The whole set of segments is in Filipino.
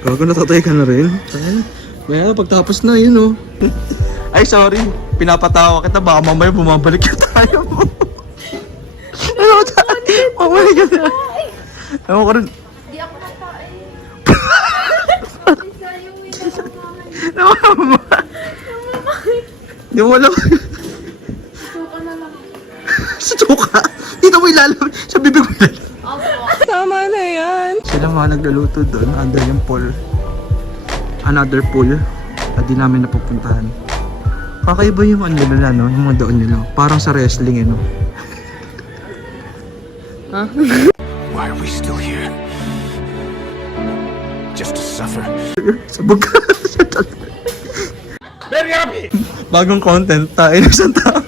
Gago, natatay ka na rin? Maya, pagtapos na, yun oh. Ay, sorry. Pinapatawa kita. Baka mamaya bumabalik ka tayo mo. Ano ko tayo? Mamaya ka na. Ewan ko rin. Di ako nakain. Di mo alam. Suka na lang. Sa tsuka. Dito mo ilalabas. Sa bibig mo ilalabas. Opo. Tama na yan. Sila mga nagluluto doon. Under yung pool. Another pool. Na di namin napupuntahan. Kakaiba yung ano nila, no? Yung mga doon nila. Parang sa wrestling, eh, no? Huh? Why are we still here? Just to suffer? Sabog ka. Very happy! Bagong content. Tayo na isang tao.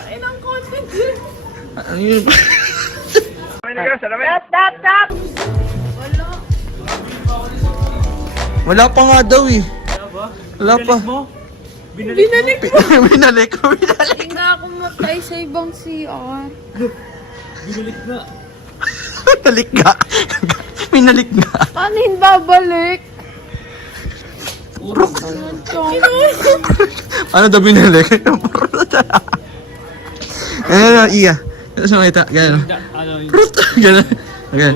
Kain ang content yun. Ano yun? Tap! Wala. Wala pa nga daw eh. Wala pa. Binalik mo. Binalik ko. Hindi na ako matay sa ibang CR. Binalik nga. Binalik nga. Paano hindi babalik? Ano daw binalik? Ano, iya. Ano sa makita? Gano'n. Gano'n. Okay.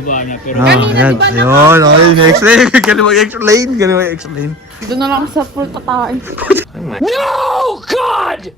Kanina, di ba Ayun, okay. Explain. Galing mag-explain. Galing mag-explain. Doon na lang sa pool tatae. No, God!